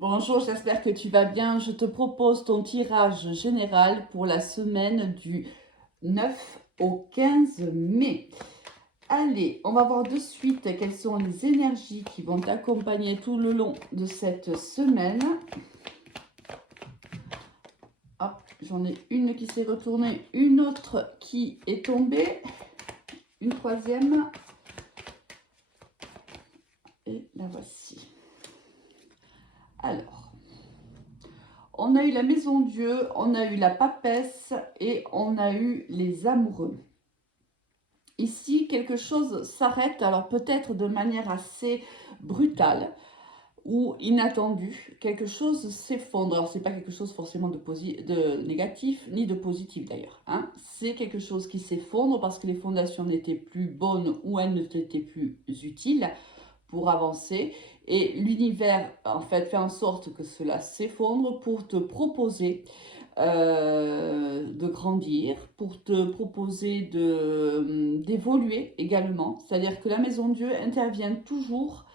Bonjour, j'espère que tu vas bien. Je te propose ton tirage général pour la semaine du 9 au 15 mai. Allez, on va voir de suite quelles sont les énergies qui vont t'accompagner tout le long de cette semaine. Hop, j'en ai une qui s'est retournée, une autre qui est tombée, une troisième. Et la voici. Alors, on a eu la Maison Dieu, on a eu la Papesse et on a eu les Amoureux. Ici, quelque chose s'arrête, alors peut-être de manière assez brutale ou inattendue. Quelque chose s'effondre. Alors, ce n'est pas quelque chose forcément de négatif, ni de positif d'ailleurs, hein. C'est quelque chose qui s'effondre parce que les fondations n'étaient plus bonnes ou elles n'étaient plus utiles pour avancer. Et l'univers, en fait, fait en sorte que cela s'effondre pour te proposer de grandir, pour te proposer d'évoluer également. C'est-à-dire que la Maison Dieu intervient toujours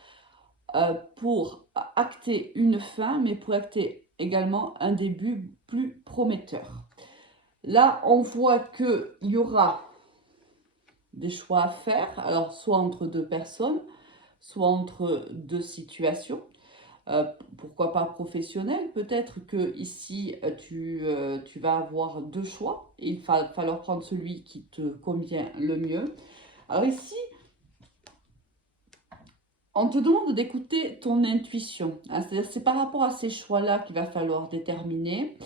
pour acter une fin, mais pour acter également un début plus prometteur. Là, on voit qu'il y aura des choix à faire, alors soit entre deux personnes, soit entre deux situations. Pourquoi pas professionnel. Peut-être que ici tu vas avoir deux choix. Il va falloir prendre celui qui te convient le mieux. Alors ici, on te demande d'écouter ton intuition, hein. C'est-à-dire c'est par rapport à ces choix-là qu'il va falloir déterminer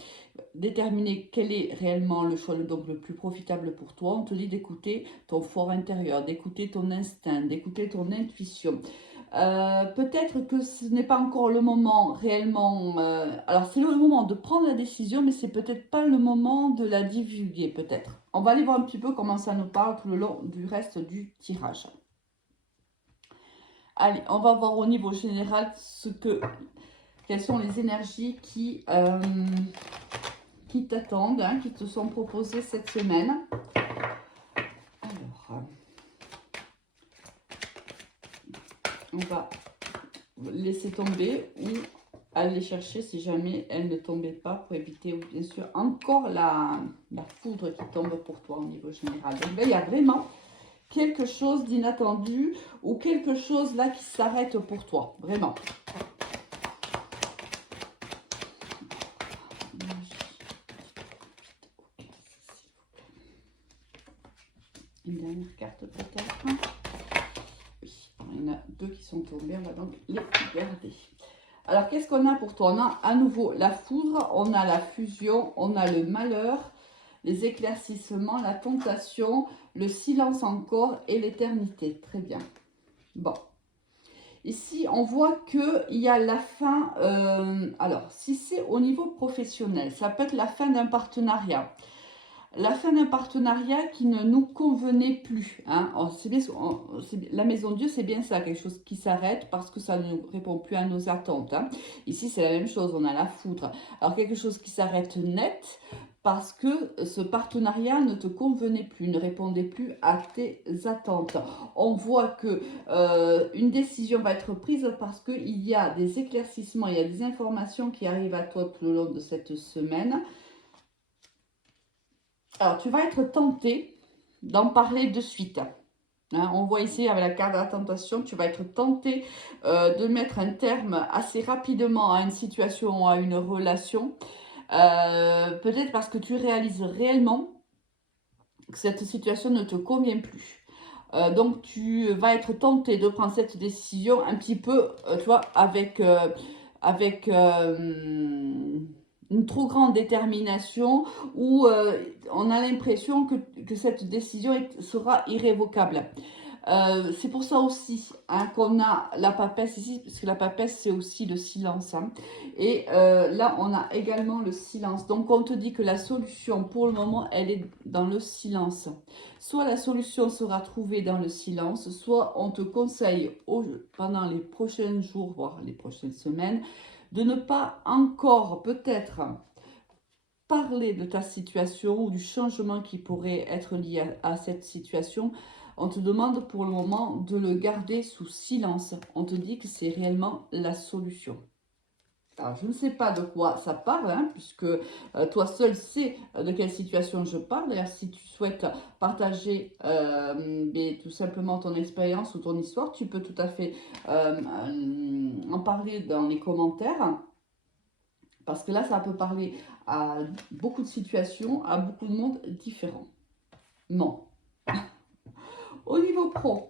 quel est réellement le choix donc le plus profitable pour toi. On te dit d'écouter ton fort intérieur, d'écouter ton instinct, d'écouter ton intuition. Peut-être que ce n'est pas encore le moment réellement. Alors, c'est le moment de prendre la décision, mais c'est peut-être pas le moment de la divulguer, peut-être. On va aller voir un petit peu comment ça nous parle tout le long du reste du tirage. Allez, on va voir au niveau général quelles sont les énergies qui t'attendent, hein, qui te sont proposées cette semaine. Alors, on va laisser tomber ou aller chercher si jamais elle ne tombait pas pour éviter, ou bien sûr, encore la foudre qui tombe pour toi au niveau général. Donc là, il y a vraiment quelque chose d'inattendu ou quelque chose là qui s'arrête pour toi, vraiment. Une dernière carte peut-être. Oui, il y en a deux qui sont tombées, on va donc les garder. Alors, qu'est-ce qu'on a pour toi? On a à nouveau la foudre, on a la fusion, on a le malheur, les éclaircissements, la tentation, le silence encore et l'éternité. Très bien. Bon. Ici, on voit qu'il y a la fin. Alors, si c'est au niveau professionnel, ça peut être la fin d'un partenariat. La fin d'un partenariat qui ne nous convenait plus, hein. La Maison de Dieu, c'est bien ça, quelque chose qui s'arrête parce que ça ne répond plus à nos attentes, hein. Ici, c'est la même chose, on a la foudre. Alors, quelque chose qui s'arrête net parce que ce partenariat ne te convenait plus, ne répondait plus à tes attentes. On voit que une décision va être prise parce qu'il y a des éclaircissements, il y a des informations qui arrivent à toi tout le long de cette semaine. Alors, tu vas être tenté d'en parler de suite. Hein, on voit ici avec la carte de la tentation, tu vas être tenté de mettre un terme assez rapidement à une situation ou à une relation. Peut-être parce que tu réalises réellement que cette situation ne te convient plus. Donc, tu vas être tenté de prendre cette décision un petit peu, tu vois, avec une trop grande détermination où on a l'impression que cette décision sera irrévocable. C'est pour ça aussi, hein, qu'on a la papesse ici, parce que la papesse c'est aussi le silence, hein. Et là on a également le silence. Donc on te dit que la solution pour le moment elle est dans le silence. Soit la solution sera trouvée dans le silence, soit on te conseille pendant les prochains jours, voire les prochaines semaines, de ne pas encore peut-être parler de ta situation ou du changement qui pourrait être lié à cette situation. On te demande pour le moment de le garder sous silence. On te dit que c'est réellement la solution. Alors, je ne sais pas de quoi ça parle, hein, puisque toi seul sais de quelle situation je parle. D'ailleurs, si tu souhaites partager tout simplement ton expérience ou ton histoire, tu peux tout à fait en parler dans les commentaires. Parce que là, ça peut parler à beaucoup de situations, à beaucoup de monde différents. Non. Au niveau pro,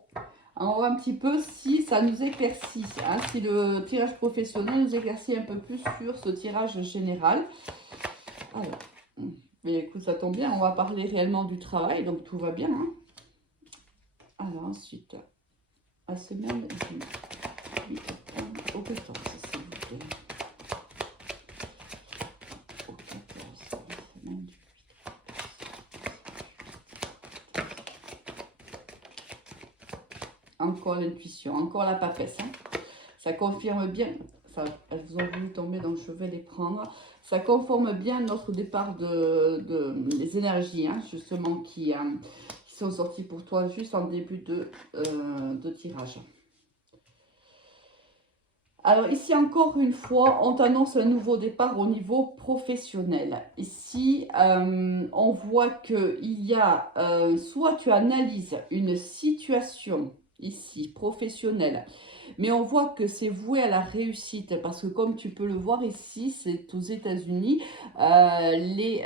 on va voir un petit peu si ça nous éclaircit, hein, si le tirage professionnel nous éclaircit un peu plus sur ce tirage général. Alors, mais écoute, ça tombe bien, on va parler réellement du travail, donc tout va bien. Hein. Alors ensuite, la semaine du 8 octobre au 14, s'il vous plaît. Au 14, la semaine du 8 Encore l'intuition, encore la papesse. Hein. Ça confirme bien, ça, elles vous ont voulu tomber, donc je vais les prendre. Ça conforme bien notre départ des énergies, hein, justement, qui sont sorties pour toi juste en début de tirage. Alors ici, encore une fois, on t'annonce un nouveau départ au niveau professionnel. Ici, on voit qu'il y a, soit tu analyses une situation ici professionnelle, mais on voit que c'est voué à la réussite parce que comme tu peux le voir ici, c'est aux États-Unis. Les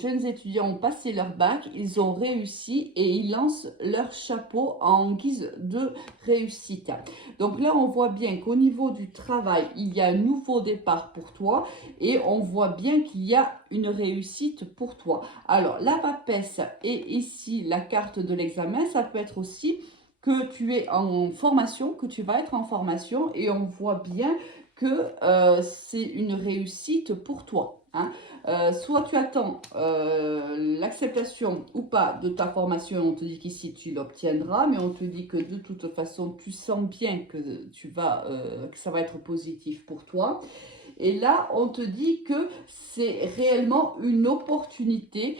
jeunes étudiants ont passé leur bac, ils ont réussi et ils lancent leur chapeau en guise de réussite. Donc là, on voit bien qu'au niveau du travail, il y a un nouveau départ pour toi et on voit bien qu'il y a une réussite pour toi. Alors, la papesse et ici la carte de l'examen, ça peut être aussi que tu es en formation, que tu vas être en formation et on voit bien que c'est une réussite pour toi. Hein. Soit tu attends l'acceptation ou pas de ta formation, on te dit qu'ici tu l'obtiendras, mais on te dit que de toute façon tu sens bien que, que ça va être positif pour toi. Et là, on te dit que c'est réellement une opportunité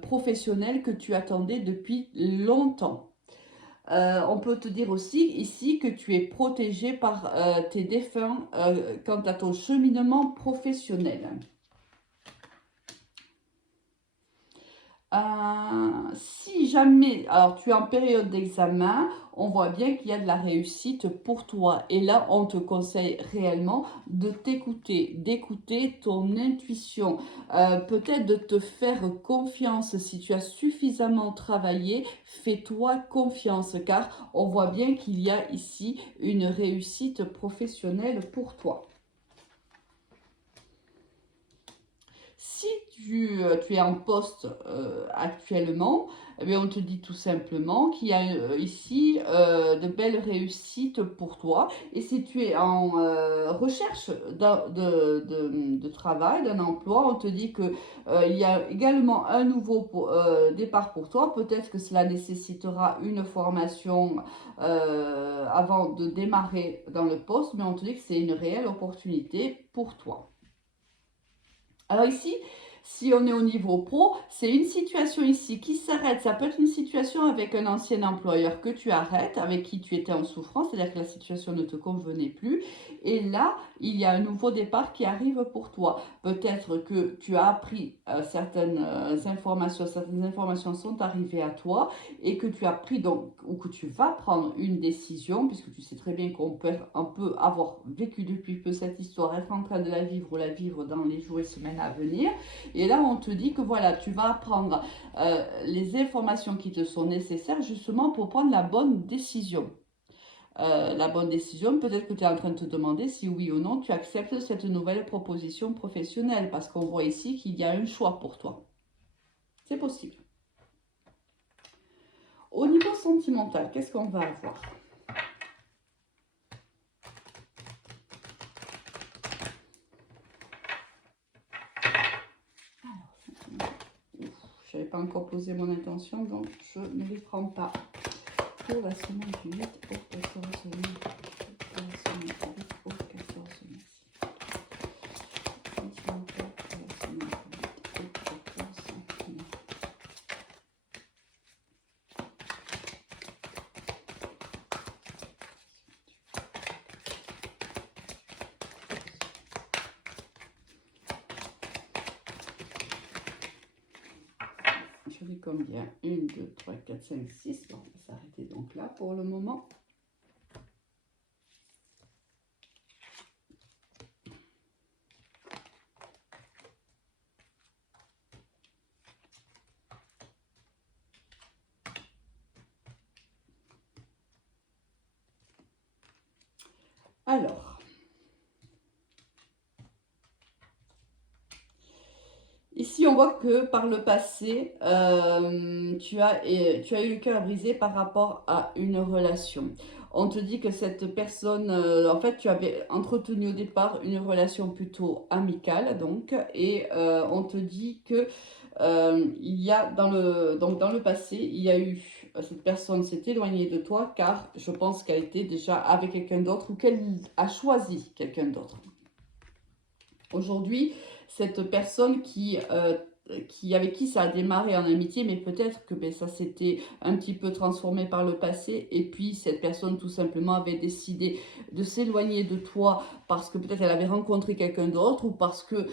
professionnelle que tu attendais depuis longtemps. On peut te dire aussi ici que tu es protégé par tes défunts quant à ton cheminement professionnel. Si jamais, alors tu es en période d'examen, on voit bien qu'il y a de la réussite pour toi. Et là, on te conseille réellement de t'écouter, d'écouter ton intuition. Peut-être de te faire confiance. Si tu as suffisamment travaillé, fais-toi confiance car on voit bien qu'il y a ici une réussite professionnelle pour toi. Si tu es en poste actuellement, eh bien, on te dit tout simplement qu'il y a ici de belles réussites pour toi. Et si tu es en recherche de travail, d'un emploi, on te dit qu'il il y a également un nouveau départ pour toi. Peut-être que cela nécessitera une formation avant de démarrer dans le poste, mais on te dit que c'est une réelle opportunité pour toi. Alors ici, si on est au niveau pro, c'est une situation ici qui s'arrête. Ça peut être une situation avec un ancien employeur que tu arrêtes, avec qui tu étais en souffrance, c'est-à-dire que la situation ne te convenait plus. Et là, il y a un nouveau départ qui arrive pour toi. Peut-être que tu as appris certaines informations sont arrivées à toi et que tu as pris donc, ou que tu vas prendre une décision, puisque tu sais très bien qu'on peut avoir vécu depuis peu cette histoire, être en train de la vivre ou la vivre dans les jours et semaines à venir. Et là, on te dit que voilà, tu vas prendre les informations qui te sont nécessaires justement pour prendre la bonne décision. La bonne décision, peut-être que tu es en train de te demander si oui ou non tu acceptes cette nouvelle proposition professionnelle parce qu'on voit ici qu'il y a un choix pour toi. C'est possible. Au niveau sentimental, qu'est-ce qu'on va avoir ? Je n'avais pas encore posé mon intention, donc je ne les prends pas. Pour la semaine du 8 au 14 mai. Pour la semaine du 8 au 14 mai. Sentimental pour la semaine du 8 au 14 mai. combien? 1, 2, 3, 4, 5, 6. Bon, on va s'arrêter donc là pour le moment. Alors, ici on voit que par le passé, tu as eu le cœur brisé par rapport à une relation. On te dit que cette personne, en fait, tu avais entretenu au départ une relation plutôt amicale, donc, et on te dit que il y a donc dans le passé, il y a eu, cette personne s'est éloignée de toi car je pense qu'elle était déjà avec quelqu'un d'autre ou qu'elle a choisi quelqu'un d'autre. Aujourd'hui, cette personne avec qui ça a démarré en amitié, mais peut-être que ça s'était un petit peu transformé par le passé, et puis cette personne tout simplement avait décidé de s'éloigner de toi parce que peut-être elle avait rencontré quelqu'un d'autre, ou parce que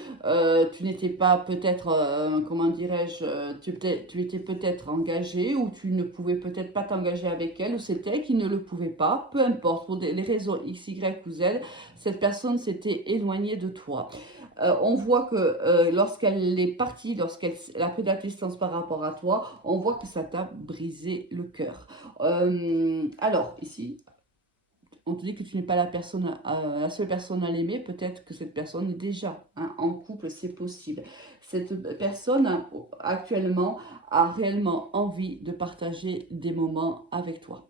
tu n'étais pas peut-être, comment dirais-je, tu étais peut-être engagé, ou tu ne pouvais peut-être pas t'engager avec elle, ou c'était qui ne le pouvait pas, peu importe, pour les raisons X, Y ou Z, cette personne s'était éloignée de toi. On voit que lorsqu'elle est partie, lorsqu'elle a pris de la distance par rapport à toi, on voit que ça t'a brisé le cœur. Alors, ici, on te dit que tu n'es pas la seule personne à l'aimer. Peut-être que cette personne est déjà en couple, c'est possible. Cette personne, actuellement, a réellement envie de partager des moments avec toi.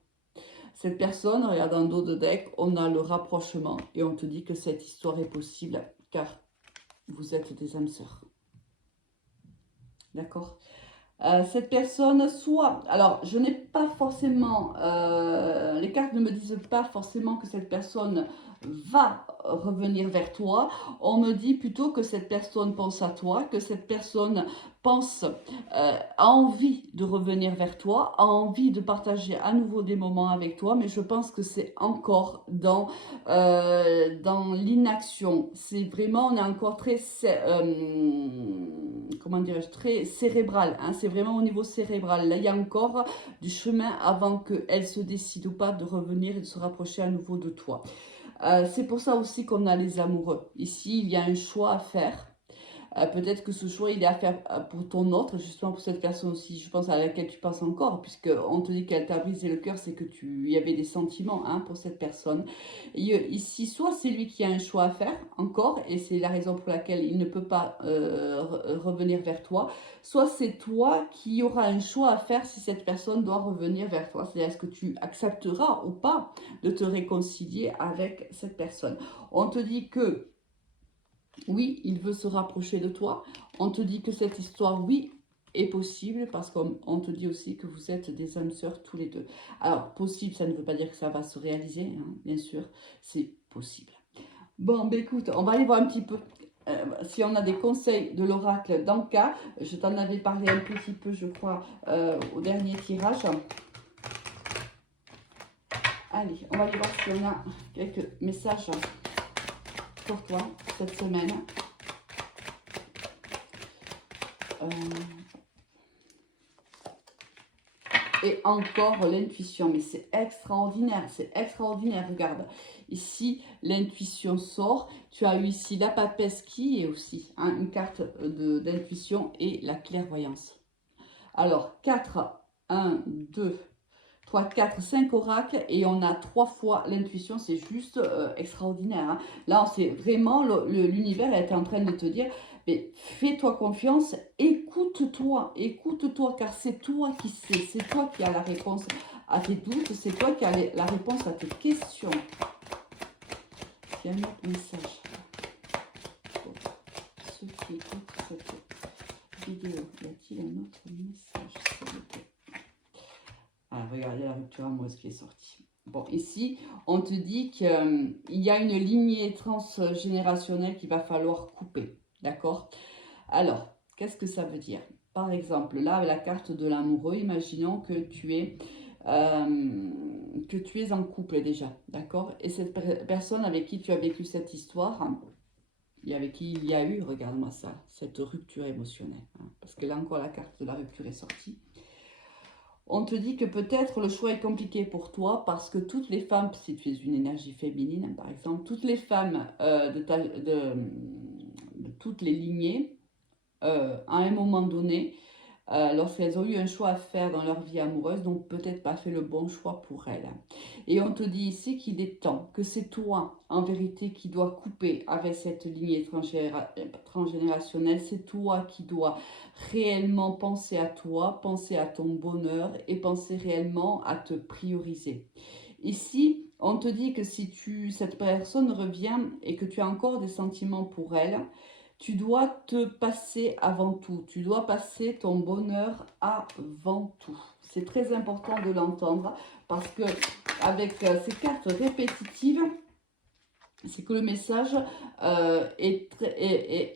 Cette personne, regarde en dos de deck, on a le rapprochement et on te dit que cette histoire est possible car vous êtes des âmes sœurs. D'accord? Cette personne, soit... Alors, je n'ai pas forcément... les cartes ne me disent pas forcément que cette personne va revenir vers toi. On me dit plutôt que cette personne pense à toi, que cette personne a envie de revenir vers toi, a envie de partager à nouveau des moments avec toi, mais je pense que c'est encore dans l'inaction. C'est vraiment, on est encore très, comment dirais-je, très cérébral, hein, c'est vraiment au niveau cérébral. Là, il y a encore du chemin avant qu'elle se décide ou pas de revenir et de se rapprocher à nouveau de toi. C'est pour ça aussi qu'on a les amoureux. Ici, il y a un choix à faire. Peut-être que ce choix, il est à faire pour ton autre, justement pour cette personne aussi, je pense à laquelle tu penses encore, puisqu'on te dit qu'elle t'a brisé le cœur, c'est que il y avait des sentiments pour cette personne. Et, ici, soit c'est lui qui a un choix à faire encore, et c'est la raison pour laquelle il ne peut pas revenir vers toi, soit c'est toi qui auras un choix à faire si cette personne doit revenir vers toi. C'est-à-dire, est-ce que tu accepteras ou pas de te réconcilier avec cette personne. On te dit que oui, il veut se rapprocher de toi. On te dit que cette histoire, oui, est possible parce qu'on te dit aussi que vous êtes des âmes sœurs tous les deux. Alors, possible, ça ne veut pas dire que ça va se réaliser, hein, bien sûr, c'est possible. Bon, ben écoute, on va aller voir un petit peu si on a des conseils de l'oracle dans le cas. Je t'en avais parlé un petit peu, je crois, au dernier tirage. Allez, on va aller voir si on a quelques messages pour toi cette semaine. Et encore l'intuition, mais c'est extraordinaire, regarde. Ici, l'intuition sort. Tu as eu ici la papesse qui est aussi une carte d'intuition et la clairvoyance. Alors, 4, 1, 2, 3, 4, 5 oracles et on a 3 fois l'intuition, c'est juste extraordinaire. Hein. Là, c'est vraiment, l'univers est en train de te dire, mais fais-toi confiance, écoute-toi, car c'est toi qui sais, c'est toi qui as la réponse à tes doutes, c'est toi qui as la réponse à tes questions. Il y a un autre message pour ceux qui écoutent cette vidéo. Y a-t-il un autre message, s'il vous plaît? Ah, regardez la rupture amoureuse qui est sortie. Bon, ici, on te dit qu'il y a une lignée transgénérationnelle qu'il va falloir couper. D'accord? Alors, qu'est-ce que ça veut dire? Par exemple, là, avec la carte de l'amoureux, imaginons que tu es en couple déjà. D'accord? Et cette personne avec qui tu as vécu cette histoire, et avec qui il y a eu, regarde-moi ça, cette rupture émotionnelle. Hein, parce que là encore, la carte de la rupture est sortie. On te dit que peut-être le choix est compliqué pour toi parce que toutes les femmes, si tu es une énergie féminine par exemple, toutes les femmes de toutes les lignées, à un moment donné, lorsqu'elles ont eu un choix à faire dans leur vie amoureuse, donc peut-être pas fait le bon choix pour elles. Et on te dit ici qu'il est temps, que c'est toi en vérité qui dois couper avec cette lignée transgénérationnelle, c'est toi qui dois réellement penser à toi, penser à ton bonheur et penser réellement à te prioriser. Ici, on te dit que si cette personne revient et que tu as encore des sentiments pour elle, tu dois te passer avant tout. Tu dois passer ton bonheur avant tout. C'est très important de l'entendre parce que avec ces cartes répétitives, c'est que le message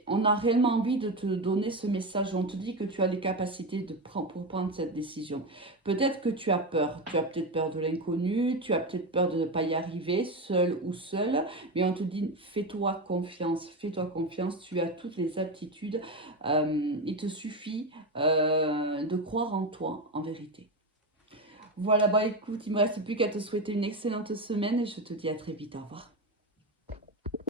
on a réellement envie de te donner ce message. On te dit que tu as les capacités pour prendre cette décision. Peut-être que tu as peur. Tu as peut-être peur de l'inconnu, tu as peut-être peur de ne pas y arriver, seul ou seule. Mais on te dit, fais-toi confiance, tu as toutes les aptitudes. Il te suffit de croire en toi, en vérité. Voilà, bah écoute, il me reste plus qu'à te souhaiter une excellente semaine et je te dis à très vite. Au revoir.